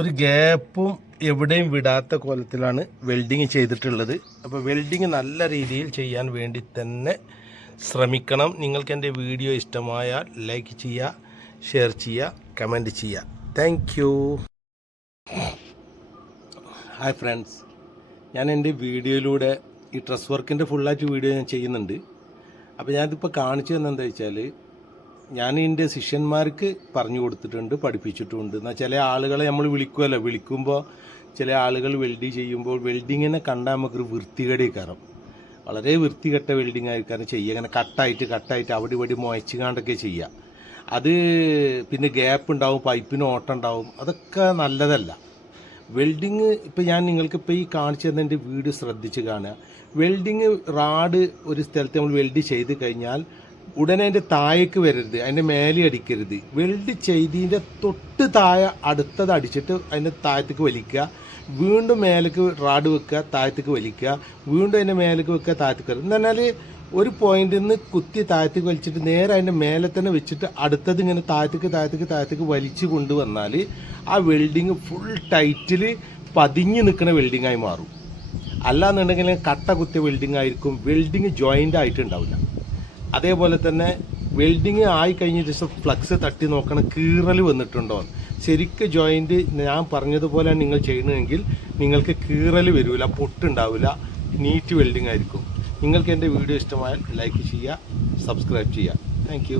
ഒരു ഗ്യാപ്പും എവിടെയും വിടാത്ത കോലത്തിലാണ് വെൽഡിങ് ചെയ്തിട്ടുള്ളത്. അപ്പോൾ വെൽഡിങ് നല്ല രീതിയിൽ ചെയ്യാൻ വേണ്ടി തന്നെ ശ്രമിക്കണം. നിങ്ങൾക്ക് എന്റെ വീഡിയോ ഇഷ്ടമായാൽ ലൈക്ക് ചെയ്യുക ഷെയർ ചെയ്യുക കമന്റ് ചെയ്യുക. താങ്ക് യു ഹായ് ഫ്രണ്ട്സ് ഞാൻ എന്റെ വീഡിയോയിലൂടെ ഈ ഡ്രസ് വർക്കിന്റെ ഫുള്ളായിട്ട് വീഡിയോ ഞാൻ ചെയ്യുന്നുണ്ട്. അപ്പോൾ ഞാനിതിപ്പോൾ കാണിച്ചു തന്നെന്താ വെച്ചാൽ ഞാൻ എന്റെ ശിഷ്യന്മാർക്ക് പറഞ്ഞു കൊടുത്തിട്ടുണ്ട് പഠിപ്പിച്ചിട്ടുമുണ്ട് എന്നാൽ ചില ആളുകളെ നമ്മൾ വിളിക്കുമല്ലോ വിളിക്കുമ്പോൾ ചില ആളുകൾ വെൽഡ് ചെയ്യുമ്പോൾ വെൽഡിങ്ങിനെ കണ്ടാൽ നമുക്കൊരു വൃത്തികേടേ കയറും വളരെ വൃത്തികെട്ട വെൽഡിങ് ആയിരിക്കും. ചെയ്യുക അങ്ങനെ കട്ടായിട്ട് കട്ടായിട്ട് അവിടെ ഇവിടെ മുയച്ച് കാണ്ടൊക്കെ ചെയ്യുക. അത് പിന്നെ ഗ്യാപ്പ് ഉണ്ടാവും പൈപ്പിന് ഓട്ടം ഉണ്ടാവും. അതൊക്കെ നല്ലതല്ല. വെൽഡിങ് ഇപ്പം ഞാൻ നിങ്ങൾക്ക് ഇപ്പോൾ ഈ കാണിച്ചു തന്ന എന്റെ വീഡിയോ ശ്രദ്ധിച്ച് കാണുക. വെൽഡിങ് റാഡ് ഒരു സ്ഥലത്ത് നമ്മൾ വെൽഡ് ചെയ്ത് കഴിഞ്ഞാൽ ഉടനെ അതിന്റെ താഴേക്ക് വരരുത് അതിന്റെ മേലെ അടിക്കരുത്. വെൽഡ് ചെയ്തതിന്റെ തൊട്ട് താഴെ അടുത്തത് അടിച്ചിട്ട് അതിന്റെ താഴത്തേക്ക് വലിക്കുക. വീണ്ടും മേലേക്ക് റാഡ് വെക്കുക താഴത്തേക്ക് വലിക്കുക. വീണ്ടും അതിന്റെ മേലേക്ക് വെക്കുക താഴത്തേക്ക് എന്ന് പറഞ്ഞാൽ ഒരു പോയിന്റിൽ നിന്ന് കുത്തി താഴത്തേക്ക് വലിച്ചിട്ട് നേരെ അതിന്റെ മേലെ തന്നെ വെച്ചിട്ട് അടുത്തത് ഇങ്ങനെ താഴത്തേക്ക് താഴത്തേക്ക് താഴത്തേക്ക് വലിച്ചു കൊണ്ടുവന്നാൽ ആ വെൽഡിങ് ഫുൾ ടൈറ്റിൽ പതിഞ്ഞ് നിൽക്കുന്ന വെൽഡിങ്ങായി മാറും. അല്ലാന്നുണ്ടെങ്കിൽ കട്ട കുത്തിയ വെൽഡിംഗ് ആയിരിക്കും. വെൽഡിങ് ജോയിന്റ് ആയിട്ടുണ്ടാവില്ല അതേപോലെ തന്നെ വെൽഡിങ് ആയി കഴിഞ്ഞ ശേഷം ഫ്ലക്സ് തട്ടി നോക്കണം കീറൽ വന്നിട്ടുണ്ടോ. ശരിക്ക് ജോയിന്റ് ഞാൻ പറഞ്ഞതുപോലെ നിങ്ങൾ ചെയ്യണമെങ്കിൽ നിങ്ങൾക്ക് കീറൽ വരില്ല പൊട്ടുണ്ടാവില്ല നീറ്റ് വെൽഡിംഗ് ആയിരിക്കും. നിങ്ങൾക്ക് എന്റെ വീഡിയോ ഇഷ്ടമായാൽ ലൈക്ക് ചെയ്യുക സബ്സ്ക്രൈബ് ചെയ്യുക. താങ്ക്